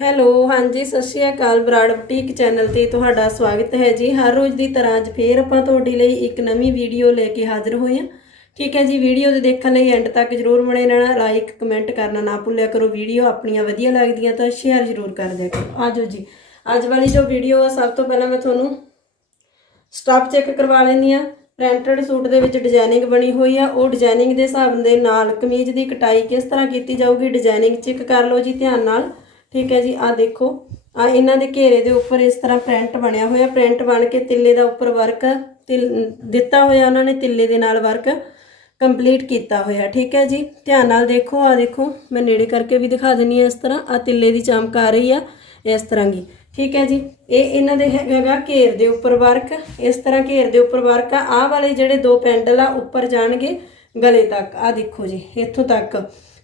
Hello, ਹਾਂਜੀ, ਸਤਿ ਸ਼੍ਰੀ ਅਕਾਲ Brar boutique channel ਤੇ ਤੁਹਾਡਾ ਸਵਾਗਤ ਹੈ ਜੀ। ਹਰ ਰੋਜ਼ ਦੀ ਤਰ੍ਹਾਂ ਅੱਜ ਫੇਰ ਆਪਾਂ ਤੁਹਾਡੇ ਲਈ ਇੱਕ ਨਵੀਂ ਵੀਡੀਓ ਲੈ ਕੇ ਹਾਜ਼ਰ ਹੋਏ ਹਾਂ। ਠੀਕ ਹੈ ਜੀ, ਵੀਡੀਓ ਦੇ ਦੇਖਣ ਲਈ ਐਂਡ ਤੱਕ ਜਰੂਰ ਬਣੇ ਰਹਿਣਾ ਲਾਈਕ ਕਮੈਂਟ ਕਰਨਾ ਨਾ ਭੁੱਲਿਆ ਕਰੋ। ਵੀਡੀਓ ਆਪਣੀਆਂ ਵਧੀਆ ਲੱਗਦੀਆਂ ਤਾਂ ਸ਼ੇਅਰ ਜਰੂਰ ਕਰ ਦਿਆ ਕਰੋ। ਆਜੋ ਜੀ। ਅੱਜ ਵਾਲੀ ਜੋ ਵੀਡੀਓ ਆ, ਸਭ ਤੋਂ ਪਹਿਲਾਂ ਮੈਂ ਤੁਹਾਨੂੰ ਸਟਾਫ ਚੈੱਕ ਕਰਵਾ ਲੈਂਦੀ ਆ ਪ੍ਰਿੰਟਡ ਸੂਟ ਦੇ ਵਿੱਚ ਡਿਜ਼ਾਈਨਿੰਗ ਬਣੀ ਹੋਈ ਆ। ਉਹ ਡਿਜ਼ਾਈਨਿੰਗ ਦੇ ਹਿਸਾਬ ਦੇ ਨਾਲ ਕਮੀਜ਼ ਦੀ ਕਟਾਈ ਕਿਸ ਤਰ੍ਹਾਂ ਕੀਤੀ ਜਾਊਗੀ ਡਿਜ਼ਾਈਨਿੰਗ ਚੈੱਕ ਕਰ ਲਓ ਜੀ, ਧਿਆਨ ਨਾਲ। ਠੀਕ ਹੈ ਜੀ ਆ ਦੇਖੋ। ਆ ਇਹਨਾਂ ਦੇ ਘੇਰੇ ਦੇ ਉੱਪਰ ਇਸ ਤਰ੍ਹਾਂ ਪ੍ਰਿੰਟ ਬਣਿਆ ਹੋਇਆ। ਪ੍ਰਿੰਟ ਬਣ ਕੇ ਤਿੱਲੇ ਦਾ ਉੱਪਰ ਵਰਕ ਦਿੱਤਾ ਹੋਇਆ, ਉਹਨਾਂ ਨੇ ਤਿੱਲੇ ਦੇ ਨਾਲ ਵਰਕ ਕੰਪਲੀਟ ਕੀਤਾ ਹੋਇਆ, ਠੀਕ ਹੈ ਜੀ। ਧਿਆਨ ਨਾਲ ਦੇਖੋ ਆ ਦੇਖੋ, ਮੈਂ ਨੇੜੇ ਕਰਕੇ ਵੀ ਦਿਖਾ ਦਿੰਨੀ ਆ ਇਸ ਤਰ੍ਹਾਂ। ਆ ਤਿੱਲੇ ਦੀ ਚਮਕ ਆ ਰਹੀ ਆ, ਇਸ ਤਰ੍ਹਾਂ ਦੀ, ਠੀਕ ਹੈ ਜੀ। ਇਹ ਇਹਨਾਂ ਦੇ ਹੈਗਾ ਘੇਰ ਦੇ ਉੱਪਰ ਵਰਕ ਇਸ ਤਰ੍ਹਾਂ ਘੇਰ ਦੇ ਉੱਪਰ ਵਰਕ ਆ। ਆਹ ਵਾਲੇ ਜਿਹੜੇ ਦੋ ਪੈਂਡਲ ਆ, ਉੱਪਰ ਜਾਣਗੇ ਗਲੇ ਤੱਕ। ਆ ਦੇਖੋ ਜੀ, ਇੱਥੋਂ ਤੱਕ।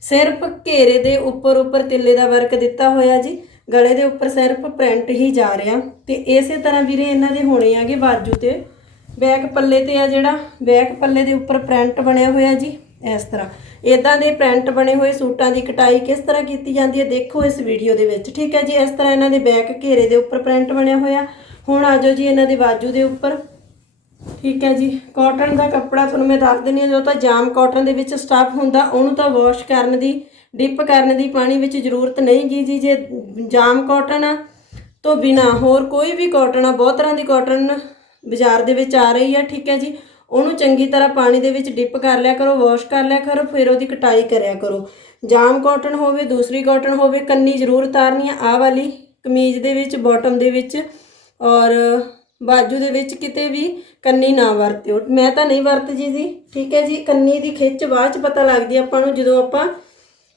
ਸਿਰਫ ਘੇਰੇ ਦੇ ਉੱਪਰ ਉੱਪਰ ਤਿੱਲੇ ਦਾ ਵਰਕ ਦਿੱਤਾ ਹੋਇਆ ਜੀ। ਗਲੇ ਦੇ ਉੱਪਰ ਸਿਰਫ ਪ੍ਰਿੰਟ ਹੀ ਜਾ ਰਿਹਾ। ਤੇ ਇਸੇ ਤਰ੍ਹਾਂ ਵੀਰੇ ਇਹਨਾਂ ਦੇ ਹੋਣੇ ਆਗੇ ਬਾਜੂ ਤੇ। ਬੈਕ ਪੱਲੇ ਤੇ ਆ ਜਿਹੜਾ ਬੈਕ ਪੱਲੇ ਦੇ ਉੱਪਰ ਪ੍ਰਿੰਟ ਬਣਿਆ ਹੋਇਆ ਜੀ, ਇਸ ਤਰ੍ਹਾਂ। ਇਦਾਂ ਦੇ ਪ੍ਰਿੰਟ ਬਣੇ ਹੋਏ ਸੂਟਾਂ ਦੀ ਕਟਾਈ ਕਿਸ ਤਰ੍ਹਾਂ ਕੀਤੀ ਜਾਂਦੀ ਹੈ, ਦੇਖੋ ਇਸ ਵੀਡੀਓ ਦੇ ਵਿੱਚ, ਠੀਕ ਹੈ ਜੀ। ਇਸ ਤਰ੍ਹਾਂ ਇਹਨਾਂ ਦੇ ਬੈਕ ਘੇਰੇ ਦੇ ਉੱਪਰ ਪ੍ਰਿੰਟ ਬਣਿਆ ਹੋਇਆ। ਹੁਣ ਆਜੋ ਜੀ ਇਹਨਾਂ ਦੇ ਬਾਜੂ ਦੇ ਉੱਪਰ। ਠੀਕ ਹੈ ਜੀ। ਕਾਟਨ ਦਾ ਕੱਪੜਾ ਤੁਹਾਨੂੰ ਮੈਂ ਦੱਸ ਦਿੰਨੀ ਹਾਂ, ਜਦੋਂ ਤਾਂ ਜਾਮ ਕਾਟਨ ਦੇ ਵਿੱਚ ਸਟਫ ਹੁੰਦਾ, ਉਹਨੂੰ ਤਾਂ ਵਾਸ਼ ਕਰਨ ਦੀ ਡਿਪ ਕਰਨ ਦੀ ਪਾਣੀ ਵਿੱਚ ਜ਼ਰੂਰਤ ਨਹੀਂ ਗੀ ਜੀ, ਜੇ ਜਾਮ ਕਾਟਨ ਆ ਤੋਂ ਬਿਨਾ ਹੋਰ ਕੋਈ ਵੀ ਕਾਟਨ ਆ, ਬਹੁਤ ਤਰ੍ਹਾਂ ਦੀ ਕਾਟਨ ਬਾਜ਼ਾਰ ਦੇ ਵਿੱਚ ਆ ਰਹੀ ਆ, ਠੀਕ ਹੈ ਜੀ। ਉਹਨੂੰ ਚੰਗੀ ਤਰ੍ਹਾਂ ਪਾਣੀ ਦੇ ਵਿੱਚ ਡਿਪ ਕਰ ਲਿਆ ਕਰੋ ਵਾਸ਼ ਕਰ ਲਿਆ ਕਰੋ, ਫਿਰ ਉਹਦੀ ਕਟਾਈ ਕਰਿਆ ਕਰੋ। ਜਾਮ ਕਾਟਨ ਹੋਵੇ, ਦੂਸਰੀ ਕਾਟਨ ਹੋਵੇ, ਕੰਨੀ ਜ਼ਰੂਰ ਤਾਰਨੀ ਆ, ਆਹ ਵਾਲੀ ਕਮੀਜ਼ ਦੇ ਵਿੱਚ ਬਾਟਮ ਦੇ ਵਿੱਚ ਔਰ ਬਾਜੂ ਦੇ ਵਿੱਚ ਕਿਤੇ ਵੀ ਕੰਨੀ ਨਾ ਵਰਤਿਓ। ਮੈਂ ਤਾਂ ਨਹੀਂ ਵਰਤ ਜੀ ਜੀ ਠੀਕ ਹੈ ਜੀ? ਕੰਨੀ ਦੀ ਖਿੱਚ ਬਾਅਦ ਚ ਪਤਾ ਲੱਗਦੀ ਆਪਾਂ ਨੂੰ ਜਦੋਂ ਆਪਾਂ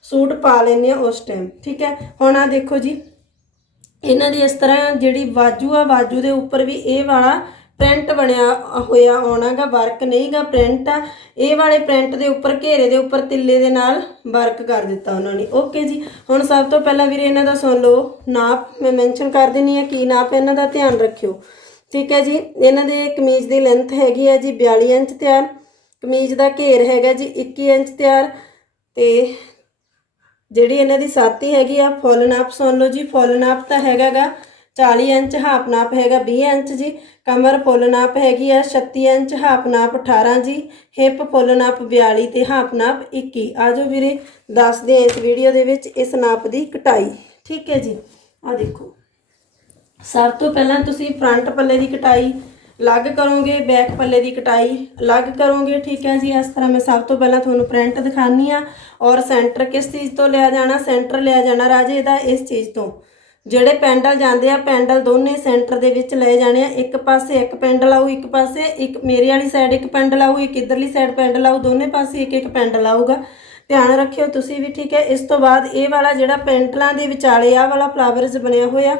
ਸੂਟ ਪਾ ਲੈਂਦੇ ਆ ਉਸ ਟਾਈਮ ਠੀਕ ਹੈ? ਹੁਣ ਆ ਦੇਖੋ ਜੀ, ਇਹਨਾਂ ਦੀ ਇਸ ਤਰ੍ਹਾਂ ਜਿਹੜੀ ਬਾਜੂ ਆ, ਬਾਜੂ ਦੇ ਉੱਪਰ ਵੀ ਇਹ ਵਾਲਾ ਪ੍ਰਿੰਟ ਬਣਿਆ ਹੋਇਆ ਆਉਣਾਗਾ ਵਰਕ ਨਹੀਂਗਾ ਪ੍ਰਿੰਟ ਆ। ਇਹ ਵਾਲੇ ਪ੍ਰਿੰਟ ਦੇ ਉੱਪਰ, ਘੇਰੇ ਦੇ ਉੱਪਰ, ਤਿੱਲੇ ਦੇ ਨਾਲ ਵਰਕ ਕਰ ਦਿੱਤਾ ਉਹਨਾਂ ਨੇ। ਓਕੇ ਜੀ, ਹੁਣ ਸਭ ਤੋਂ ਪਹਿਲਾਂ ਵੀਰੇ ਇਹਨਾਂ ਦਾ ਸੁਣ ਲਓ, ਨਾਪ ਮੈਂ ਮੈਂਸ਼ਨ ਕਰ ਦਿੰਨੀ ਆ, ਕੀ ਨਾਪ ਇਹਨਾਂ ਦਾ ਧਿਆਨ ਰੱਖਿਓ। ਠੀਕ ਹੈ ਜੀ। ਇਹਨਾਂ ਦੇ ਕਮੀਜ਼ ਦੀ ਲੈਂਥ ਹੈਗੀ ਹੈ ਜੀ 42 ਇੰਚ ਤਿਆਰ। ਕਮੀਜ਼ ਦਾ ਘੇਰ ਹੈਗਾ ਜੀ 21 ਇੰਚ ਤਿਆਰ। ਤੇ ਜਿਹੜੀ ਇਹਨਾਂ ਦੀ ਸਾਤੀ ਹੈਗੀ ਆ ਫੁੱਲ ਨਾਪ ਸੁਣ ਲਓ ਜੀ ਫੁੱਲ ਨਾਪ ਤਾਂ ਹੈਗਾਗਾ 40 ਇੰਚ ਹਾਫ ਨਾਪ ਹੈਗਾ 20 ਇੰਚ ਜੀ। ਕਮਰ ਫੁੱਲ ਨਾਪ ਹੈਗੀ ਆ 36 ਇੰਚ ਹਾਫ ਨਾਪ 18 ਜੀ। ਹਿੱਪ ਫੁੱਲ ਨਾਪ 42 ਤੇ ਹਾਫ ਨਾਪ 21 ਆਜੋ ਵੀਰੇ, ਦੱਸਦੇ ਆ ਇਸ ਵੀਡੀਓ ਦੇ ਵਿੱਚ ਇਸ ਨਾਪ ਦੀ ਕਟਾਈ। ਠੀਕ ਹੈ ਜੀ। ਆ ਦੇਖੋ। ਸਭ ਤੋਂ ਪਹਿਲਾਂ ਤੁਸੀਂ ਫਰੰਟ ਪੱਲੇ ਦੀ ਕਟਾਈ ਅਲੱਗ ਕਰੋਗੇ ਬੈਕ ਪੱਲੇ ਦੀ ਕਟਾਈ ਅਲੱਗ ਕਰੋਗੇ, ਠੀਕ ਹੈ ਜੀ? ਇਸ ਤਰ੍ਹਾਂ ਮੈਂ ਸਭ ਤੋਂ ਪਹਿਲਾਂ ਤੁਹਾਨੂੰ ਪ੍ਰਿੰਟ ਦਿਖਾਨੀ ਆ ਔਰ ਸੈਂਟਰ ਕਿਸ ਚੀਜ਼ ਤੋਂ ਲਿਆ ਜਾਣਾ? ਸੈਂਟਰ ਲਿਆ ਜਾਣਾ ਰਾਜੇ ਇਹਦਾ ਇਸ ਚੀਜ਼ ਤੋਂ। ਜਿਹੜੇ ਪੈਂਡਲ ਜਾਂਦੇ ਆ, ਪੈਂਡਲ ਦੋਨੇ ਸੈਂਟਰ ਦੇ ਵਿੱਚ ਲਏ ਜਾਣੇ ਆ। ਇੱਕ ਪਾਸੇ ਇੱਕ ਪੈਂਡਲ ਆਊ, ਇੱਕ ਪਾਸੇ ਇੱਕ ਮੇਰੇ ਵਾਲੀ ਸਾਈਡ ਇੱਕ ਪੈਂਡਲ ਆਊ, ਇੱਕ ਇਧਰਲੀ ਸਾਈਡ ਪੈਂਡਲ ਆਊ, ਦੋਨੇ ਪਾਸੇ ਇੱਕ ਇੱਕ ਪੈਂਡਲ ਆਊਗਾ। ਧਿਆਨ ਰੱਖਿਓ ਤੁਸੀਂ ਵੀ, ਠੀਕ ਹੈ? ਇਸ ਤੋਂ ਬਾਅਦ ਇਹ ਵਾਲਾ ਜਿਹੜਾ ਪੈਂਟਲਾਂ ਦੇ ਵਿਚਾਲੇ ਆ ਵਾਲਾ ਫਲਾਵਰਸ ਬਣਿਆ ਹੋਇਆ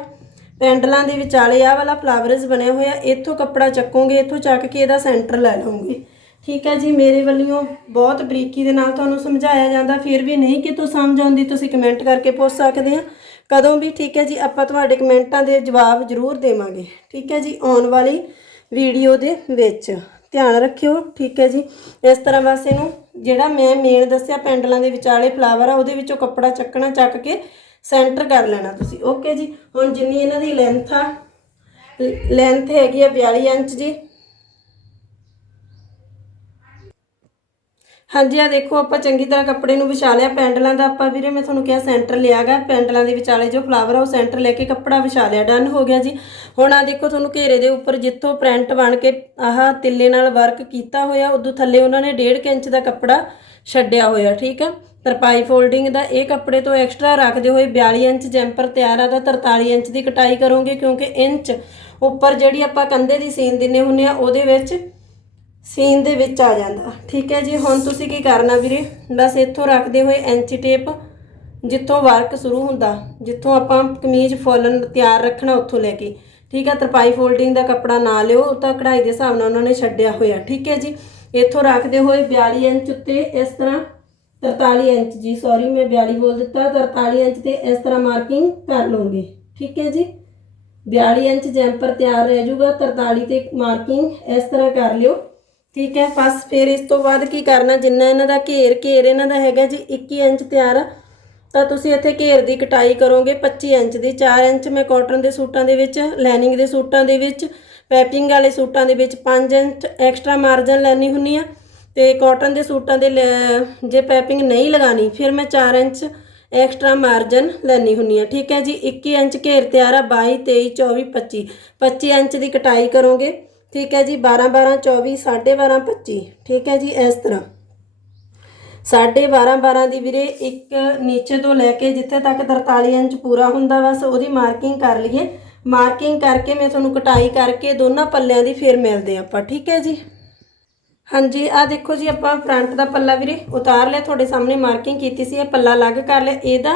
ਪੈਂਡਲਾਂ ਦੇ ਵਿਚਾਲੇ ਆ ਵਾਲਾ ਫਲਾਵਰਸ ਬਣਿਆ ਹੋਇਆ, ਇੱਥੋਂ ਕੱਪੜਾ ਚੱਕੋਗੇ, ਇੱਥੋਂ ਚੱਕ ਕੇ ਇਹਦਾ ਸੈਂਟਰ ਲੈ ਲਓਗੇ ਠੀਕ ਹੈ ਜੀ, ਮੇਰੇ ਵੱਲੋਂ ਬਹੁਤ ਬਰੀਕੀ ਦੇ ਨਾਲ ਤੁਹਾਨੂੰ ਸਮਝਾਇਆ ਜਾਂਦਾ, ਫਿਰ ਵੀ ਨਹੀਂ ਕਿਤੋਂ ਸਮਝ ਆਉਂਦੀ, ਤੁਸੀਂ ਕਮੈਂਟ ਕਰਕੇ ਪੁੱਛ ਸਕਦੇ ਆ। ਕਦੋਂ ਵੀ, ਠੀਕ ਹੈ ਜੀ, ਆਪਾਂ ਤੁਹਾਡੇ ਕਮੈਂਟਾਂ ਦੇ ਜਵਾਬ ਜ਼ਰੂਰ ਦੇਵਾਂਗੇ। ਠੀਕ ਹੈ ਜੀ, ਆਉਣ ਵਾਲੀ ਵੀਡੀਓ ਦੇ ਵਿੱਚ। ਧਿਆਨ ਰੱਖਿਓ, ਠੀਕ ਹੈ ਜੀ। ਇਸ ਤਰ੍ਹਾਂ ਬਸ ਇਹਨੂੰ ਜਿਹੜਾ ਮੈਂ ਮੇਨ ਦੱਸਿਆ, ਪੈਂਡਲਾਂ ਦੇ ਵਿਚਾਲੇ ਫਲਾਵਰ ਆ, ਉਹਦੇ ਵਿੱਚੋਂ ਕੱਪੜਾ ਚੱਕਣਾ, ਚੱਕ ਕੇ ਸੈਂਟਰ ਕਰ ਲੈਣਾ ਤੁਸੀਂ। ਓਕੇ ਜੀ, ਹੁਣ ਜਿੰਨੀ ਇਹਨਾਂ ਦੀ ਲੈਂਥ ਆ ਲੈਂਥ ਹੈਗੀ ਆ 42 ਇੰਚ ਜੀ। ਹਾਂਜੀ ਆ ਦੇਖੋ, ਆਪਾਂ ਚੰਗੀ ਤਰ੍ਹਾਂ ਕੱਪੜੇ ਨੂੰ ਵਿਛਾ ਲਿਆ, ਪੈਂਡਲਾਂ ਦਾ ਆਪਾਂ ਵੀਰੇ, ਮੈਂ ਤੁਹਾਨੂੰ ਕਿਹਾ ਸੈਂਟਰ ਲਿਆਗਾ ਪੈਂਡਲਾਂ ਦੇ ਵਿਚਾਲੇ ਜੋ ਫਲਾਵਰ ਆ, ਉਹ ਸੈਂਟਰ ਲੈ ਕੇ ਕੱਪੜਾ ਵਿਛਾ ਲਿਆ, ਡਨ ਹੋ ਗਿਆ ਜੀ। ਹੁਣ ਆ ਦੇਖੋ, ਤੁਹਾਨੂੰ ਘੇਰੇ ਦੇ ਉੱਪਰ ਜਿੱਥੋਂ ਪ੍ਰਿੰਟ ਬਣ ਕੇ ਆਹ ਤਿੱਲੇ ਨਾਲ ਵਰਕ ਕੀਤਾ ਹੋਇਆ, ਉਦੋਂ ਥੱਲੇ ਉਹਨਾਂ ਨੇ 1.5 ਇੰਚ ਦਾ ਕੱਪੜਾ ਛੱਡਿਆ ਹੋਇਆ, ਠੀਕ ਆ? ਤਰਪਾਈ ਫੋਲਡਿੰਗ ਦਾ ਇਹ ਕੱਪੜੇ ਤੋਂ ਐਕਸਟਰਾ ਰੱਖਦੇ ਹੋਏ 42 ਇੰਚ ਜੈਂਪਰ ਤਿਆਰ ਆ, ਤਾਂ 43 ਇੰਚ ਦੀ ਕਟਾਈ ਕਰੋਗੇ, ਕਿਉਂਕਿ ਇੰਚ ਉੱਪਰ ਜਿਹੜੀ ਆਪਾਂ ਕੰਧੇ ਦੀ ਸੀਨ ਦਿੰਨੇ ਹੁੰਨੇ ਆ, ਉਹਦੇ ਵਿੱਚ ਸੀਨ ਦੇ ਵਿੱਚ ਆ ਜਾਂਦਾ। ਠੀਕ ਹੈ ਜੀ, ਹੁਣ ਤੁਸੀਂ ਕੀ ਕਰਨਾ ਵੀਰੇ? ਬਸ ਇੱਥੋਂ ਰੱਖਦੇ ਹੋਏ ਇੰਚੀ ਟੇਪ ਜਿੱਥੋਂ ਵਰਕ ਸ਼ੁਰੂ ਹੁੰਦਾ, ਜਿੱਥੋਂ ਆਪਾਂ ਕਮੀਜ਼ ਫੁੱਲ ਤਿਆਰ ਰੱਖਣਾ ਉੱਥੋਂ ਲੈ ਕੇ। ਠੀਕ ਹੈ, ਤਰਪਾਈ ਫੋਲਡਿੰਗ ਦਾ ਕੱਪੜਾ ਨਾ ਲਿਓ, ਉਹ ਤਾਂ ਕਢਾਈ ਦੇ ਹਿਸਾਬ ਨਾਲ ਉਹਨਾਂ ਨੇ ਛੱਡਿਆ ਹੋਇਆ। ਠੀਕ ਹੈ ਜੀ, ਇੱਥੋਂ ਰੱਖਦੇ ਹੋਏ 42 ਇੰਚ ਉੱਤੇ ਇਸ ਤਰ੍ਹਾਂ 43 ਇੰਚ ਜੀ ਸੌਰੀ ਮੈਂ 42 ਬੋਲ ਦਿੱਤਾ 43 ਇੰਚ ਤੇ ਇਸ ਤਰ੍ਹਾਂ ਮਾਰਕਿੰਗ ਕਰ ਲਓਗੇ ਠੀਕ ਹੈ ਜੀ? 42 ਇੰਚ ਜੈਂਪਰ ਤਿਆਰ ਰਹਿ ਜਾਊਗਾ 43 ਤੇ ਮਾਰਕਿੰਗ ਇਸ ਤਰ੍ਹਾਂ ਕਰ ਲਿਓ। ਠੀਕ ਹੈ? ਬਸ ਫਿਰ ਇਸ ਤੋਂ ਬਾਅਦ ਕੀ ਕਰਨਾ, ਜਿੰਨਾ ਇਹਨਾਂ ਦਾ ਘੇਰ ਘੇਰ ਇਹਨਾਂ ਦਾ ਹੈਗਾ ਜੀ 21 ਇੰਚ ਤਿਆਰ ਆ, ਤਾਂ ਤੁਸੀਂ ਇੱਥੇ ਘੇਰ ਦੀ ਕਟਾਈ ਕਰੋਗੇ 25 ਇੰਚ ਦੀ। 4 ਇੰਚ ਮੈਂ ਕਾਟਨ ਦੇ ਸੂਟਾਂ ਦੇ ਵਿੱਚ ਲੈਨਿੰਗ ਦੇ ਸੂਟਾਂ ਦੇ ਵਿੱਚ ਪੈਪਿੰਗ ਵਾਲੇ ਸੂਟਾਂ ਦੇ ਵਿੱਚ 5 ਇੰਚ ਐਕਸਟਰਾ ਮਾਰਜਨ ਲੈਣੀ ਹੁੰਨੀ ਆ। ਤੇ ਕਾਟਨ ਦੇ ਸੂਟਾਂ ਦੇ ਲੈ- ਜੇ ਪੈਪਿੰਗ ਨਹੀਂ ਲਗਾਣੀ ਫਿਰ ਮੈਂ 4 ਇੰਚ ਐਕਸਟਰਾ ਮਾਰਜਨ ਲੈਣੀ ਹੁੰਨੀ ਆ ਠੀਕ ਹੈ ਜੀ? 21 ਇੰਚ ਘੇਰ ਤਿਆਰ ਆ 22 23 24 25 25 ਇੰਚ ਦੀ ਕਟਾਈ ਕਰੋਗੇ, ਠੀਕ ਹੈ ਜੀ? 12 12 24 12.5 25 ਠੀਕ ਹੈ ਜੀ? ਇਸ ਤਰ੍ਹਾਂ। ਸਾਢੇ 12 12 ਦੀ ਵੀਰੇ ਇੱਕ ਨੀਚੇ ਤੋਂ ਲੈ ਕੇ ਜਿੱਥੇ ਤੱਕ 43 ਇੰਚ ਪੂਰਾ ਹੁੰਦਾ ਬਸ ਉਹਦੀ ਮਾਰਕਿੰਗ ਕਰ ਲਈਏ। ਮਾਰਕਿੰਗ ਕਰਕੇ ਮੈਂ ਤੁਹਾਨੂੰ ਕਟਾਈ ਕਰਕੇ ਦੋਨਾਂ ਪੱਲਿਆਂ ਦੀ ਫੇਰ ਮਿਲਦੇ ਆਪਾਂ। ਠੀਕ ਹੈ ਜੀ? ਹਾਂਜੀ ਆ ਦੇਖੋ ਜੀ ਆਪਾਂ ਫਰੰਟ ਦਾ ਪੱਲਾ ਵੀਰੇ, ਉਤਾਰ ਲਿਆ, ਤੁਹਾਡੇ ਸਾਹਮਣੇ ਮਾਰਕਿੰਗ ਕੀਤੀ ਸੀ, ਇਹ ਪੱਲਾ ਅਲੱਗ ਕਰ ਲਿਆ। ਇਹਦਾ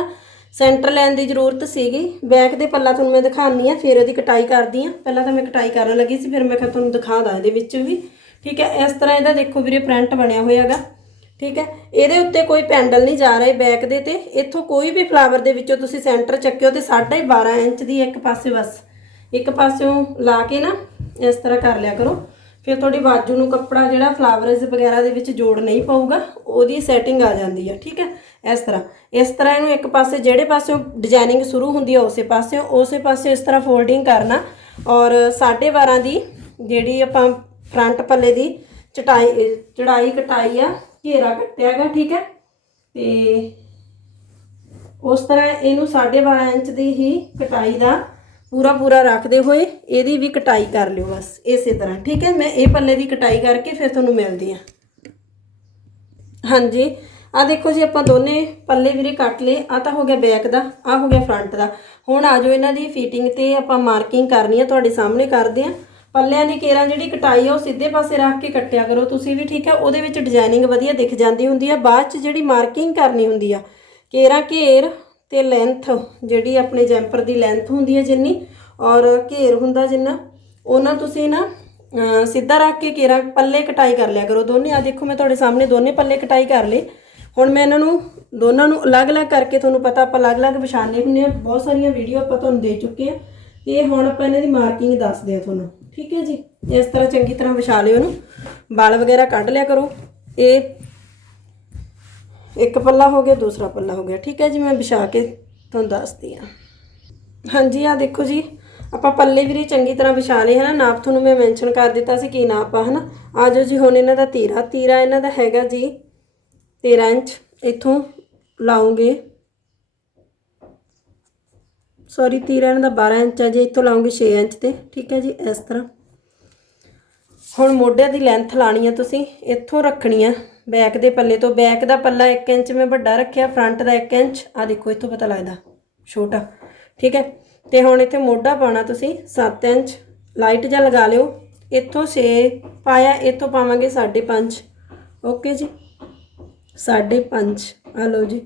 ਸੈਂਟਰ ਲੈਣ ਦੀ ਜ਼ਰੂਰਤ ਸੀਗੀ। ਬੈਕ ਦੇ ਪੱਲਾ ਤੁਹਾਨੂੰ ਮੈਂ ਦਿਖਾਉਣੀ ਆ ਫਿਰ ਉਹਦੀ ਕਟਾਈ ਕਰਦੀ ਆ ਪਹਿਲਾਂ ਤਾਂ ਮੈਂ ਕਟਾਈ ਕਰਨ ਲੱਗੀ ਸੀ, ਫਿਰ ਮੈਂ ਕਿਹਾ ਤੁਹਾਨੂੰ ਦਿਖਾ ਦਾਂ ਇਹਦੇ ਵਿੱਚ ਵੀ। ਠੀਕ ਹੈ, ਇਸ ਤਰ੍ਹਾਂ ਇਹਦਾ ਦੇਖੋ ਵੀਰੇ ਪ੍ਰਿੰਟ ਬਣਿਆ ਹੋਇਆਗਾ ਠੀਕ ਹੈ, ਇਹਦੇ ਉੱਤੇ ਕੋਈ ਪੈਂਡਲ ਨਹੀਂ ਜਾ ਰਹੇ ਬੈਕ ਦੇ ਤੇ। ਇੱਥੋਂ ਕੋਈ ਵੀ ਫਲਾਵਰ ਦੇ ਵਿੱਚੋਂ ਤੁਸੀਂ ਸੈਂਟਰ ਚੱਕਿਓ ਤੇ 12.5 ਇੰਚ ਦੀ ਇੱਕ ਪਾਸੇ ਬਸ। ਇੱਕ ਪਾਸਿਓਂ ਲਾ ਕੇ ਨਾ ਇਸ ਤਰ੍ਹਾਂ ਕਰ ਲਿਆ ਕਰੋ। ਫਿਰ ਤੁਹਾਡੀ ਬਾਜੂ ਨੂੰ ਕੱਪੜਾ ਜਿਹੜਾ ਫਲਾਵਰਸ ਵਗੈਰਾ ਦੇ ਵਿੱਚ ਜੋੜ ਨਹੀਂ ਪਊਗਾ, ਉਹਦੀ ਸੈਟਿੰਗ ਆ ਜਾਂਦੀ ਆ, ਠੀਕ ਹੈ? ਇਸ ਤਰ੍ਹਾਂ। ਇਸ ਤਰ੍ਹਾਂ ਇਹਨੂੰ ਇੱਕ ਪਾਸੇ ਜਿਹੜੇ ਪਾਸਿਓਂ ਡਿਜ਼ਾਈਨਿੰਗ ਸ਼ੁਰੂ ਹੁੰਦੀ ਆ, ਉਸੇ ਪਾਸਿਓਂ, ਉਸੇ ਪਾਸੇ ਇਸ ਤਰ੍ਹਾਂ ਫੋਲਡਿੰਗ ਕਰਨਾ। ਔਰ 12.5 ਦੀ ਜਿਹੜੀ ਆਪਾਂ ਫਰੰਟ ਪੱਲੇ ਦੀ ਚਟਾਈ ਚੜਾਈ ਕਟਾਈ ਆ, ਘੇਰਾ ਕੱਟਿਆਗਾ ਠੀਕ ਹੈ? ਤੇ ਉਸ ਤਰ੍ਹਾਂ ਇਹਨੂੰ 12.5 ਇੰਚ ਦੀ ਹੀ ਕਟਾਈ ਦਾ ਪੂਰਾ ਪੂਰਾ ਰੱਖਦੇ ਹੋਏ ਇਹਦੀ ਵੀ ਕਟਾਈ ਕਰ ਲਿਓ ਬਸ, ਇਸੇ ਤਰ੍ਹਾਂ, ਠੀਕ ਹੈ? ਮੈਂ ਇਹ ਪੱਲੇ ਦੀ ਕਟਾਈ ਕਰਕੇ ਫਿਰ ਤੁਹਾਨੂੰ ਮਿਲਦੀ ਆ ਹਾਂਜੀ ਆ ਦੇਖੋ ਜੀ, ਆਪਾਂ ਦੋਨੇ ਪੱਲੇ ਵੀਰੇ ਕੱਟ ਲਏ। ਆ ਤਾਂ ਹੋ ਗਿਆ ਬੈਕ ਦਾ ਆ ਹੋ ਗਿਆ ਫਰੰਟ ਦਾ। ਹੁਣ ਆ ਜਾਓ ਇਹਨਾਂ ਦੀ ਫਿਟਿੰਗ ਤੇ, ਆਪਾਂ ਮਾਰਕਿੰਗ ਕਰਨੀ ਆ, ਤੁਹਾਡੇ ਸਾਹਮਣੇ ਕਰਦੇ ਆ ਪੱਲਿਆਂ ਦੀ ਕੇਰਾਂ ਜਿਹੜੀ ਕਟਾਈ ਆ, ਉਹ ਸਿੱਧੇ ਪਾਸੇ ਰੱਖ ਕੇ ਕੱਟਿਆ ਕਰੋ ਤੁਸੀਂ ਵੀ, ਠੀਕ ਹੈ? ਉਹਦੇ ਵਿੱਚ ਡਿਜ਼ਾਈਨਿੰਗ ਵਧੀਆ ਦਿਖ ਜਾਂਦੀ ਹੁੰਦੀ ਆ। ਬਾਅਦ ਚ ਜਿਹੜੀ ਮਾਰਕਿੰਗ ਕਰਨੀ ਹੁੰਦੀ ਆ, ਕੇਰਾਂ ਘੇਰ ਤੇ ਲੈਂਥ ਜਿਹੜੀ ਆਪਣੇ ਜੈਂਪਰ ਦੀ ਲੈਂਥ ਹੁੰਦੀ ਹੈ ਜਿੰਨੀ, ਔਰ ਘੇਰ ਹੁੰਦਾ ਜਿੰਨਾ, ਉਹਨਾਂ ਤੁਸੀਂ ਨਾ ਸਿੱਧਾ ਰੱਖ ਕੇ ਕੇਰਾਂ ਪੱਲੇ ਕਟਾਈ ਕਰ ਲਿਆ ਕਰੋ ਦੋਨੇ। ਆ ਦੇਖੋ ਮੈਂ ਤੁਹਾਡੇ ਸਾਹਮਣੇ ਦੋਨੇ ਪੱਲੇ ਕਟਾਈ ਕਰ ਲਏ। ਹੁਣ ਮੈਂ ਇਹਨਾਂ ਨੂੰ, ਦੋਨਾਂ ਨੂੰ ਅਲੱਗ-ਅਲੱਗ ਕਰਕੇ ਤੁਹਾਨੂੰ ਪਤਾ ਆਪਾਂ ਅਲੱਗ-ਅਲੱਗ ਵਿਛਾਣੇ ਹੁੰਦੇ ਆ ਬਹੁਤ ਸਾਰੀਆਂ ਵੀਡੀਓ ਆਪਾਂ ਤੁਹਾਨੂੰ ਦੇ ਚੁੱਕੇ ਆ ਤੇ ਹੁਣ ਆਪਾਂ ਇਹਨਾਂ ਦੀ ਮਾਰਕਿੰਗ ਦੱਸਦੇ ਆ ਤੁਹਾਨੂੰ। ਠੀਕ ਹੈ ਜੀ? ਇਸ ਤਰ੍ਹਾਂ ਚੰਗੀ ਤਰ੍ਹਾਂ ਵਿਛਾ ਲਿਓ ਇਹਨੂੰ। ਵਾਲ ਵਗੈਰਾ ਕੱਢ ਲਿਆ ਕਰੋ। ਇਹ ਇੱਕ ਪੱਲਾ ਹੋ ਗਿਆ, ਦੂਸਰਾ ਪੱਲਾ ਹੋ ਗਿਆ। ਠੀਕ ਹੈ ਜੀ, ਮੈਂ ਵਿਛਾ ਕੇ ਤੁਹਾਨੂੰ ਦੱਸਦੀ ਆ ਹਾਂਜੀ ਆ ਦੇਖੋ ਜੀ, ਆਪਾਂ ਪੱਲੇ ਵੀਰੇ ਚੰਗੀ ਤਰ੍ਹਾਂ ਵਿਛਾ ਲਏ ਹਨਾ? ਨਾਪ ਤੁਹਾਨੂੰ ਮੈਂ ਮੈਂਸ਼ਨ ਕਰ ਦਿੱਤਾ ਸੀ ਕੀ ਨਾਪ ਆ, ਹਨਾ? ਆ ਜਾਓ ਜੀ, ਹੁਣ ਇਹਨਾਂ ਦਾ ਤੀਰਾ। ਤੀਰਾ ਇਹਨਾਂ ਦਾ ਹੈਗਾ ਜੀ 13 ਇੰਚ। ਇੱਥੋਂ ਲਾਉਂਗੇ। ਸੌਰੀ ਤੀਰਾ ਇਹਨਾਂ ਦਾ 12 ਇੰਚ ਹੈ ਜੀ। ਇੱਥੋਂ ਲਾਉਂਗੇ 6 ਇੰਚ ਤੇ। ਠੀਕ ਹੈ ਜੀ, ਇਸ ਤਰ੍ਹਾਂ। ਹੁਣ ਮੋਢੇ ਦੀ ਲੈਂਥ ਲਾਣੀ ਆ ਤੁਸੀਂ। ਇੱਥੋਂ ਰੱਖਣੀ ਆ। ਬੈਕ ਦੇ ਪੱਲੇ ਤੋਂ ਬੈਕ ਦਾ ਪੱਲਾ 1 ਇੰਚ ਮੈਂ ਵੱਡਾ ਰੱਖਿਆ, ਫਰੰਟ ਦਾ 1 ਇੰਚ। ਆ ਦੇਖੋ, ਇੱਥੋਂ ਪਤਾ ਲੱਗਦਾ, ਛੋਟਾ। ਠੀਕ ਹੈ? ਤੇ ਹੁਣ ਇੱਥੇ ਮੋਢਾ ਪਾਉਣਾ ਤੁਸੀਂ 7 ਇੰਚ। ਲਾਈਟ ਜਾਂ ਲਗਾ ਲਿਓ। ਇੱਥੋਂ 6 ਪਾਇਆ, ਇੱਥੋਂ ਪਾਵਾਂਗੇ 5.5 ਓਕੇ ਜੀ? 5.5 ਆ ਲਓ ਜੀ।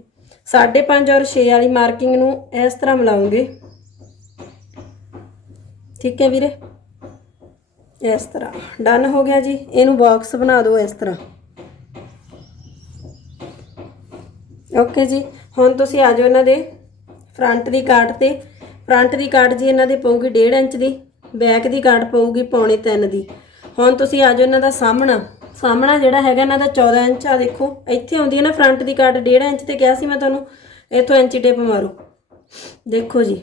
5.5 ਔਰ 6 ਵਾਲੀ ਮਾਰਕਿੰਗ ਨੂੰ ਇਸ ਤਰ੍ਹਾਂ ਮਿਲਾਉਂਗੇ। ਠੀਕ ਹੈ ਵੀਰੇ? ਇਸ ਤਰ੍ਹਾਂ। ਡਨ ਹੋ ਗਿਆ ਜੀ। ਇਹਨੂੰ ਬਾਕਸ ਬਣਾ ਦਿਓ ਇਸ ਤਰ੍ਹਾਂ। ਓਕੇ ਜੀ, ਹੁਣ ਤੁਸੀਂ ਆ ਜਾਓ ਇਹਨਾਂ ਦੇ ਫਰੰਟ ਦੀ ਕਾਟ ਤੇ। ਫਰੰਟ ਦੀ ਕਾਟ ਜੀ ਇਹਨਾਂ ਦੇ ਪਊਗੀ 1.5 ਇੰਚ ਦੀ ਬੈਕ ਦੀ ਕਾਟ ਪਊਗੀ ਪੌਣੇ 3 ਦੀ। ਹੁਣ ਤੁਸੀਂ ਆ ਜਾਓ ਇਹਨਾਂ ਦਾ ਸਾਹਮਣਾ। ਸਾਹਮਣਾ ਜਿਹੜਾ ਹੈਗਾ ਇਹਨਾਂ ਦਾ 14 ਇੰਚ ਆ ਦੇਖੋ, ਇੱਥੇ ਆਉਂਦੀ ਹੈ ਨਾ ਫਰੰਟ ਦੀ ਕਾਟ 1.5 ਇੰਚ ਤੇ ਕਿਹਾ ਸੀ ਮੈਂ ਤੁਹਾਨੂੰ, ਇੱਥੋਂ ਇੰਚੀ ਟੇਪ ਮਾਰੋ। ਦੇਖੋ ਜੀ,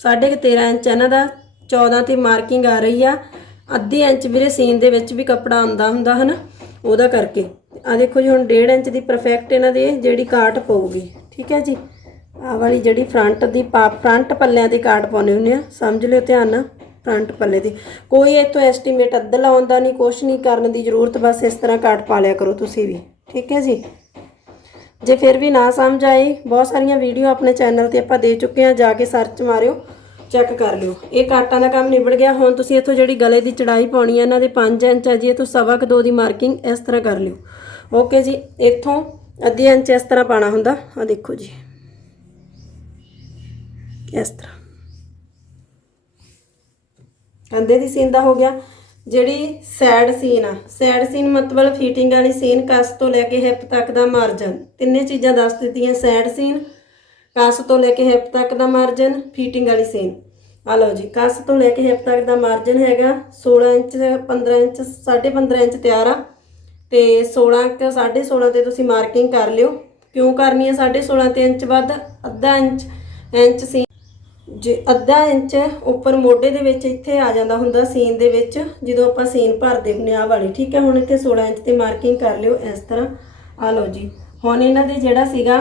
ਸਾਢੇ ਕੁ 13 ਇੰਚ ਇਹਨਾਂ ਦਾ 14 ਤੇ ਮਾਰਕਿੰਗ ਆ ਰਹੀ ਆ। ਅੱਧੇ ਇੰਚ ਵੀਰੇ ਸੀਨ ਦੇ ਵਿੱਚ ਵੀ ਕੱਪੜਾ ਆਉਂਦਾ ਹੁੰਦਾ ਹਨਾ, ਉਹਦਾ ਕਰਕੇ। ਆ ਦੇਖੋ ਜੀ, ਹੁਣ 1.5 ਇੰਚ ਦੀ ਪਰਫੈਕਟ ਇਹਨਾਂ ਦੇ ਜਿਹੜੀ ਕਾਟ ਪਊਗੀ, ਠੀਕ ਹੈ ਜੀ? ਆਹ ਵਾਲੀ ਜਿਹੜੀ ਫਰੰਟ ਦੀ ਪਾ ਫਰੰਟ ਪੱਲਿਆਂ ਦੀ ਕਾਟ ਪਾਉਣੇ ਹੁੰਦੇ ਆ, ਸਮਝ ਲਿਓ ਧਿਆਨ ਨਾਲ ਫਰੰਟ ਪੱਲੇ ਦੀ। ਕੋਈ ਇਤੋਂ ਐਸਟੀਮੇਟ ਅੱਧ ਲਾਉਂਦਾ ਨਹੀਂ ਕੁਛ ਨਹੀਂ ਕਰਨ ਦੀ ਜ਼ਰੂਰਤ, ਬਸ ਇਸ ਤਰ੍ਹਾਂ ਕਾਟ ਪਾ ਲਿਆ ਕਰੋ ਤੁਸੀਂ ਵੀ, ਠੀਕ ਹੈ ਜੀ? ਜੇ ਫਿਰ ਵੀ ਨਾ ਸਮਝ ਆਏ, ਬਹੁਤ ਸਾਰੀਆਂ ਵੀਡੀਓ ਆਪਣੇ ਚੈਨਲ ਤੇ ਆਪਾਂ ਦੇ ਚੁੱਕੇ ਆ ਜਾ ਕੇ ਸਰਚ ਮਾਰਿਓ ਚੈੱਕ ਕਰ ਲਿਓ। ਇਹ ਕਾਟਾਂ ਦਾ ਕੰਮ ਨਿਬੜ ਗਿਆ, ਹੁਣ ਤੁਸੀਂ ਇੱਥੋਂ ਜਿਹੜੀ ਗਲੇ ਦੀ ਚੜਾਈ ਪਾਉਣੀ ਹੈ, ਇਹਨਾਂ ਦੇ 5 ਇੰਚ ਆ ਜੀ ਇਹ ਤੋਂ ਸਵਾ ਕੁ ਦੋ ਦੀ ਮਾਰਕਿੰਗ ਇਸ ਤਰ੍ਹਾਂ ਕਰ ਲਿਓ। ਓਕੇ ਜੀ, ਇੱਥੋਂ ਅੱਧੇ ਇੰਚ ਇਸ ਤਰ੍ਹਾਂ ਪਾਣਾ ਹੁੰਦਾ ਆ ਦੇਖੋ ਜੀ। ਇਸ ਤਰ੍ਹਾਂ। ਕੰਦੇ ਦੀ ਸੀਨ ਦਾ ਹੋ ਗਿਆ। ਜਿਹੜੀ ਸੈਡ ਸੀਨ ਆ ਸੈਡ ਸੀਨ ਮਤਲਬ ਫਿਟਿੰਗ ਵਾਲੀ ਸੀਨ ਕਸ ਤੋਂ ਲੈ ਕੇ ਹਿੱਪ ਤੱਕ ਦਾ ਮਾਰਜਨ ਤਿੰਨੇ ਚੀਜ਼ਾਂ ਦੱਸ ਦਿੱਤੀਆਂ ਸੈਡ ਸੀਨ, ਕਸ ਤੋਂ ਲੈ ਕੇ ਹਿੱਪ ਤੱਕ ਦਾ ਮਾਰਜਨ ਫਿਟਿੰਗ ਵਾਲੀ ਸੀਨ। ਆ ਲਓ ਜੀ, ਕਸ ਤੋਂ ਲੈ ਕੇ ਹਿੱਪ ਤੱਕ ਦਾ ਮਾਰਜਨ ਹੈਗਾ 16 ਇੰਚ 15 ਇੰਚ 15.5 ਇੰਚ ਤਿਆਰ ਆ। ਤੇ 16 ਕਿ 16.5 ਤੇ ਤੁਸੀਂ ਮਾਰਕਿੰਗ ਕਰ ਲਿਓ। ਕਿਉਂ ਕਰਨੀ ਹੈ 16.5 ਤੇ ਇੰਚ ਵੱਧ? ਅੱਧਾ ਇੰਚ ਇੰਚ ਸੀ ਜੇ ਅੱਧਾ ਇੰਚ ਉੱਪਰ ਮੋਢੇ ਦੇ ਵਿੱਚ ਇੱਥੇ ਆ ਜਾਂਦਾ ਹੁੰਦਾ ਸੀਨ ਦੇ ਵਿੱਚ, ਜਦੋਂ ਆਪਾਂ ਸੀਨ ਭਰਦੇ ਹੁੰਦੇ ਆ ਵਾਲੀ। ਠੀਕ ਹੈ, ਹੁਣ ਇੱਥੇ 16 ਇੰਚ ਤੇ ਮਾਰਕਿੰਗ ਕਰ ਲਿਓ ਇਸ ਤਰ੍ਹਾਂ। ਆ ਲਓ ਜੀ। ਹੁਣ ਇਹਨਾਂ ਦੇ ਜਿਹੜਾ ਸੀਗਾ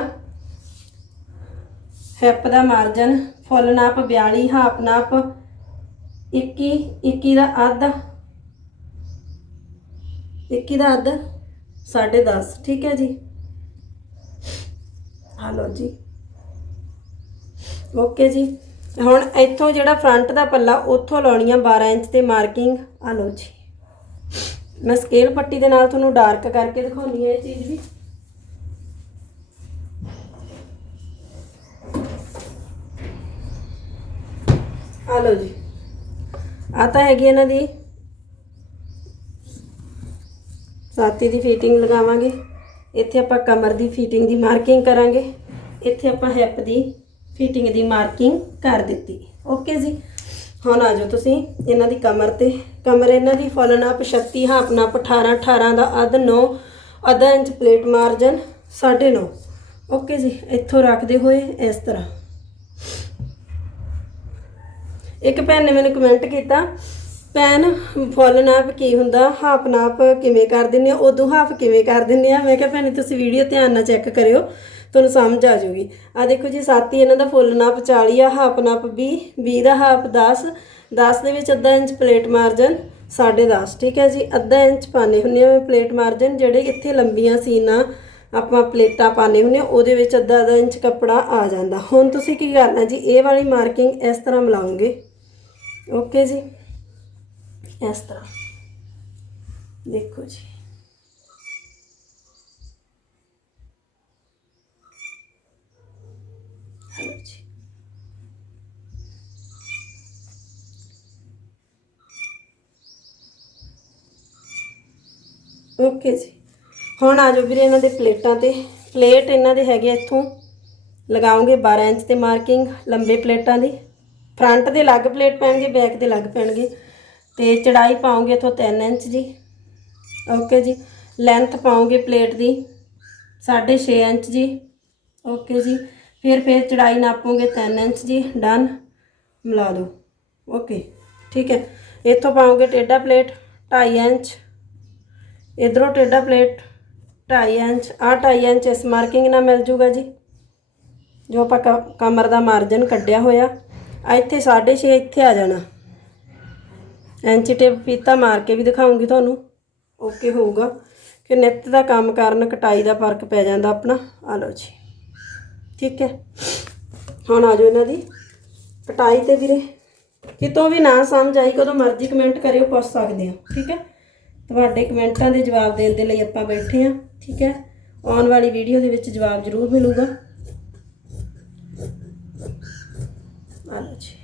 ਹੈਪ ਦਾ ਮਾਰਜਨ ਫੁੱਲ ਨਾਪ 42 ਹਾਫ ਨਾਪ 21 21 ਦਾ ਅੱਧ 21 ਦਾ ਅੱਧ 10.5 ਠੀਕ ਹੈ ਜੀ? ਆ ਲਓ ਜੀ। ਓਕੇ ਜੀ। ਹੁਣ ਇੱਥੋਂ ਜਿਹੜਾ ਫਰੰਟ ਦਾ ਪੱਲਾ, ਉੱਥੋਂ ਲਾਉਣੀ ਆ 12 ਇੰਚ ਤੇ ਮਾਰਕਿੰਗ ਆ ਲਓ ਜੀ। ਮੈਂ ਸਕੇਲ ਪੱਟੀ ਦੇ ਨਾਲ ਤੁਹਾਨੂੰ ਡਾਰਕ ਕਰਕੇ ਦਿਖਾਉਣੀ ਹੈ ਇਹ ਚੀਜ਼ ਵੀ। ਆ ਲਓ ਜੀ। ਆ ਤਾਂ ਹੈਗੀ ਇਹਨਾਂ ਦੀ ਸਾਤੀ ਦੀ ਫਿਟਿੰਗ ਲਗਾਵਾਂਗੇ। ਇੱਥੇ ਆਪਾਂ ਕਮਰ ਦੀ ਫਿਟਿੰਗ ਦੀ ਮਾਰਕਿੰਗ ਕਰਾਂਗੇ। ਇੱਥੇ ਆਪਾਂ ਹਿੱਪ ਦੀ ਫਿਟਿੰਗ ਦੀ ਮਾਰਕਿੰਗ ਕਰ ਦਿੱਤੀ। ਓਕੇ ਜੀ? ਹੁਣ ਆ ਜਾਓ ਤੁਸੀਂ ਇਹਨਾਂ ਦੀ ਕਮਰ ਤੇ। ਕਮਰ ਇਹਨਾਂ ਦੀ ਫੁੱਲ ਨਾਪ 36 ਹਾਫ ਨਾਪ 18 18 ਦਾ ਅੱਧ 9 ਅੱਧਾ ਇੰਚ ਪਲੇਟ ਮਾਰਜਨ 9.5 ਓਕੇ ਜੀ? ਇੱਥੋਂ ਰੱਖਦੇ ਹੋਏ ਇਸ ਤਰ੍ਹਾਂ। ਇੱਕ ਭੈਣ ਨੇ ਮੈਨੂੰ ਕਮੈਂਟ ਕੀਤਾ ਭੈਣ, ਫੁੱਲ ਨਾਪ ਕੀ ਹੁੰਦਾ? ਹਾਫ ਨਾਪ ਕਿਵੇਂ ਕਰ ਦਿੰਦੇ ਆ ਉਦੋਂ ਹਾਫ ਕਿਵੇਂ ਕਰ ਦਿੰਦੇ ਆ? ਮੈਂ ਕਿਹਾ, ਭੈਣੇ, ਤੁਸੀਂ ਵੀਡੀਓ ਧਿਆਨ ਨਾਲ ਚੈੱਕ ਕਰਿਓ, ਤੁਹਾਨੂੰ ਸਮਝ ਆ ਜਾਊਗੀ। ਆ ਦੇਖੋ ਜੀ ਸਾਥੀ ਇਹਨਾਂ ਦਾ ਫੁੱਲ ਨਾਪ 40 ਆ, ਹਾਫ ਨਾਪ 20 20 ਦਾ ਹਾਫ 10 10 ਦੇ ਵਿੱਚ ਅੱਧਾ ਇੰਚ ਪਲੇਟ ਮਾਰਜਨ 10.5 ਠੀਕ ਹੈ ਜੀ? ਅੱਧਾ ਇੰਚ ਪਾਣੇ ਹੁੰਦੇ ਆ ਪਲੇਟ ਮਾਰਜਨ, ਜਿਹੜੇ ਇੱਥੇ ਲੰਬੀਆਂ ਸੀਨਾ ਆਪਾਂ ਪਲੇਟਾਂ ਪਾਣੇ ਹੁੰਦੇ ਆ ਉਹਦੇ ਵਿੱਚ ਅੱਧਾ ਅੱਧਾ ਇੰਚ ਕੱਪੜਾ ਆ ਜਾਂਦਾ। ਹੁਣ ਤੁਸੀਂ ਕੀ ਕਰਨਾ ਜੀ? ਇਹ ਵਾਲੀ ਮਾਰਕਿੰਗ ਇਸ ਤਰ੍ਹਾਂ ਮਿਲਾਉਂਗੇ ਓਕੇ ਜੀ। ਇਸ ਤਰ੍ਹਾਂ। ਦੇਖੋ ਜੀ। ਹਲੋ ਜੀ। ਓਕੇ ਜੀ। ਹੁਣ ਆ ਜਾਓ ਵੀਰੇ ਇਹਨਾਂ ਦੇ ਪਲੇਟਾਂ ਤੇ। ਪਲੇਟ ਇਹਨਾਂ ਦੇ ਹੈਗੇ ਇੱਥੋਂ। ਲਗਾਉਂਗੇ 12 ਇੰਚ ਤੇ ਮਾਰਕਿੰਗ ਲੰਬੇ ਪਲੇਟਾਂ ਦੀ। ਫਰੰਟ ਦੇ ਅਲੱਗ ਪਲੇਟ ਪੈਣਗੇ ਬੈਕ ਦੇ ਅਲੱਗ ਪੈਣਗੇ। ਤੇ ਚੜਾਈ ਪਾਉਂਗੇ ਇਥੋਂ 3 ਇੰਚ ਜੀ। ਓਕੇ ਜੀ। ਲੈਂਥ ਪਾਉਂਗੇ ਪਲੇਟ ਦੀ 6.5 ਇੰਚ ਜੀ। ਓਕੇ ਜੀ। ਫਿਰ ਫਿਰ ਚੜਾਈ ਨਾਪੋਗੇ 3 ਇੰਚ ਜੀ। ਡਨ ਮਿਲਾ ਦਿਓ। ਓਕੇ ਠੀਕ ਹੈ। ਇੱਥੋਂ ਪਾਉਂਗੇ ਟੇਡਾ ਪਲੇਟ 2.5 ਇੰਚ। ਇਧਰੋਂ ਟੇਡਾ ਪਲੇਟ 2.5 ਇੰਚ। ਆ 2.5 ਇੰਚ ਇਸ ਮਾਰਕਿੰਗ ਨਾਲ ਮਿਲ ਜੂਗਾ ਜੀ। ਜੋ ਆਪਾਂ ਕ- ਕਮਰ ਦਾ ਮਾਰਜਨ ਕੱਢਿਆ ਹੋਇਆ। ਆ ਇੱਥੇ 6.5 ਇੱਥੇ ਆ ਜਾਣਾ। ਇੰਚ ਟੇਪ ਪੀਤਾ ਮਾਰ ਕੇ ਵੀ ਦਿਖਾਉਂਗੀ ਤੁਹਾਨੂੰ। ਓਕੇ ਹੋਊਗਾ। ਕਿ ਨਿੱਤ ਦਾ ਕੰਮ ਕਾਰਨ ਕਟਾਈ ਦਾ ਫ਼ਰਕ ਪੈ ਜਾਂਦਾ ਆਪਣਾ। ਆ ਲਓ ਜੀ। ਠੀਕ ਹੈ। ਹੁਣ ਆ ਜਾਓ ਇਹਨਾਂ ਦੀ। ਕਟਾਈ ਤੇ ਵੀਰੇ। ਕਿਤੋਂ ਵੀ ਨਾ ਸਮਝ ਆਈ, ਕਦੋਂ ਮਰਜ਼ੀ ਕਮੈਂਟ ਕਰਿਓ, ਪੁੱਛ ਸਕਦੇ ਹੋ। ਠੀਕ ਹੈ। ਤੁਹਾਡੇ ਕਮੈਂਟਾਂ ਦੇ ਜਵਾਬ ਦੇਣ ਦੇ ਲਈ ਆਪਾਂ ਬੈਠੇ ਹਾਂ। ਠੀਕ ਹੈ। ਆਉਣ ਵਾਲੀ ਵੀਡੀਓ ਦੇ ਵਿੱਚ ਜਵਾਬ ਜ਼ਰੂਰ ਮਿਲੂਗਾ। ਆ ਲਓ ਜੀ।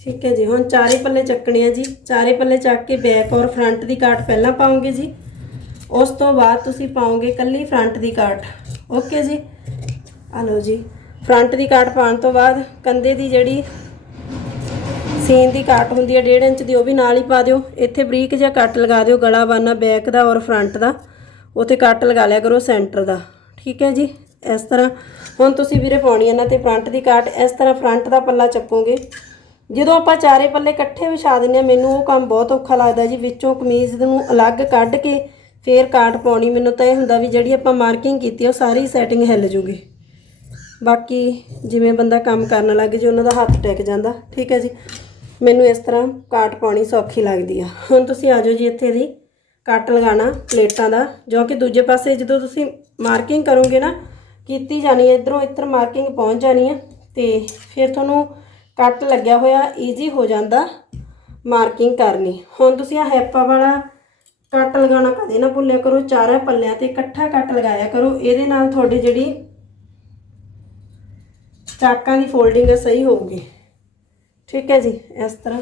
ਠੀਕ ਹੈ ਜੀ, ਹੁਣ ਚਾਰੇ ਪੱਲੇ ਚੱਕਣੇ ਆ ਜੀ। ਚਾਰੇ ਪੱਲੇ ਚੱਕ ਕੇ ਬੈਕ ਔਰ ਫਰੰਟ ਦੀ ਕਾਟ ਪਹਿਲਾਂ ਪਾਉਂਗੇ ਜੀ। ਉਸ ਤੋਂ ਬਾਅਦ ਤੁਸੀਂ ਪਾਉਂਗੇ ਕੱਲੀ ਫਰੰਟ ਦੀ ਕਾਟ। ਓਕੇ ਜੀ? ਆ ਲਓ ਜੀ ਫਰੰਟ ਦੀ ਕਾਟ ਪਾਉਣ ਤੋਂ ਬਾਅਦ ਕੰਦੇ ਦੀ ਜਿਹੜੀ ਸੀਨ ਦੀ ਕਾਟ ਹੁੰਦੀ ਹੈ 1.5 ਇੰਚ ਦੀ, ਉਹ ਵੀ ਨਾਲ ਹੀ ਪਾ ਦਿਓ। ਇੱਥੇ ਬਰੀਕ ਜਿਹਾ ਕੱਟ ਲਗਾ ਦਿਓ, ਗਲਾ ਬਾਨਾ ਬੈਕ ਦਾ ਔਰ ਫਰੰਟ ਦਾ। ਉੱਥੇ ਕੱਟ ਲਗਾ ਲਿਆ ਕਰੋ ਸੈਂਟਰ ਦਾ। ਠੀਕ ਹੈ ਜੀ? ਇਸ ਤਰ੍ਹਾਂ। ਹੁਣ ਤੁਸੀਂ ਵੀਰੇ ਪਾਉਣੀ ਇਹਨਾਂ ਤੇ ਫਰੰਟ ਦੀ ਕਾਟ। ਇਸ ਤਰ੍ਹਾਂ ਫਰੰਟ ਦਾ ਪੱਲਾ ਚੱਕੋਗੇ। ਜਦੋਂ ਆਪਾਂ ਚਾਰੇ ਪੱਲੇ ਇਕੱਠੇ ਵਿਛਾ ਦਿੰਦੇ ਆ ਮੈਨੂੰ ਉਹ ਕੰਮ ਬਹੁਤ ਔਖਾ ਲੱਗਦਾ ਜੀ, ਵਿੱਚੋਂ ਕਮੀਜ਼ ਨੂੰ ਅਲੱਗ ਕੱਢ ਕੇ ਫੇਰ ਕਾਟ ਪਾਉਣੀ। ਮੈਨੂੰ ਤਾਂ ਇਹ ਹੁੰਦਾ ਵੀ ਜਿਹੜੀ ਆਪਾਂ ਮਾਰਕਿੰਗ ਕੀਤੀ ਉਹ ਸਾਰੀ ਸੈਟਿੰਗ ਹਿੱਲ ਜੂਗੀ। ਬਾਕੀ ਜਿਵੇਂ ਬੰਦਾ ਕੰਮ ਕਰਨ ਲੱਗ ਜੇ, ਉਹਨਾਂ ਦਾ ਹੱਥ ਟਿਕ ਜਾਂਦਾ। ਠੀਕ ਹੈ ਜੀ। ਮੈਨੂੰ ਇਸ ਤਰ੍ਹਾਂ ਕਾਟ ਪਾਉਣੀ ਸੌਖੀ ਲੱਗਦੀ ਆ। ਹੁਣ ਤੁਸੀਂ ਆ ਜਾਓ ਜੀ ਇੱਥੇ ਦੀ ਕੱਟ ਲਗਾਉਣਾ ਪਲੇਟਾਂ ਦਾ, ਜੋ ਕਿ ਦੂਜੇ ਪਾਸੇ ਜਦੋਂ ਤੁਸੀਂ ਮਾਰਕਿੰਗ ਕਰੋਗੇ ਨਾ, ਕੀਤੀ ਜਾਣੀ ਹੈ, ਇਧਰੋਂ ਇੱਧਰ ਮਾਰਕਿੰਗ ਪਹੁੰਚ ਜਾਣੀ ਹੈ ਤੇ ਫਿਰ ਤੁਹਾਨੂੰ ਕੱਟ ਲੱਗਿਆ ਹੋਇਆ ਈਜ਼ੀ ਹੋ ਜਾਂਦਾ ਮਾਰਕਿੰਗ ਕਰਨੀ। ਹੁਣ ਤੁਸੀਂ ਆ ਹੈਪਾ ਵਾਲਾ ਕੱਟ ਲਗਾਉਣਾ ਕਦੇ ਨਾ ਭੁੱਲਿਆ ਕਰੋ, ਚਾਰਾਂ ਪੱਲਿਆਂ ਤੇ ਇਕੱਠਾ ਕੱਟ ਲਗਾਇਆ ਕਰੋ, ਇਹਦੇ ਨਾਲ ਤੁਹਾਡੀ ਜਿਹੜੀ ਚਾਕਾਂ ਦੀ ਫੋਲਡਿੰਗ ਸਹੀ ਹੋਊਗੀ। ਠੀਕ ਹੈ ਜੀ, ਇਸ ਤਰ੍ਹਾਂ।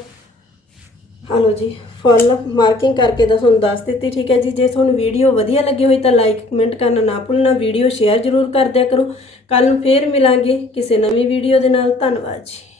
ਹਲੋ ਜੀ ਫੁੱਲ ਮਾਰਕਿੰਗ ਕਰਕੇ ਤਾਂ ਤੁਹਾਨੂੰ ਦੱਸ ਦਿੱਤੀ, ਠੀਕ ਹੈ ਜੀ। ਜੇ ਤੁਹਾਨੂੰ ਵੀਡੀਓ ਵਧੀਆ ਲੱਗੀ ਹੋਈ ਤਾਂ ਲਾਈਕ ਕਮੈਂਟ ਕਰਨਾ ਨਾ ਭੁੱਲਣਾ ਵੀਡੀਓ ਸ਼ੇਅਰ ਜ਼ਰੂਰ ਕਰ ਦਿਆ ਕਰੋ। ਕੱਲ ਨੂੰ ਫੇਰ ਮਿਲਾਂਗੇ ਕਿਸੇ ਨਵੀਂ ਵੀਡੀਓ ਦੇ ਨਾਲ। ਧੰਨਵਾਦ ਜੀ।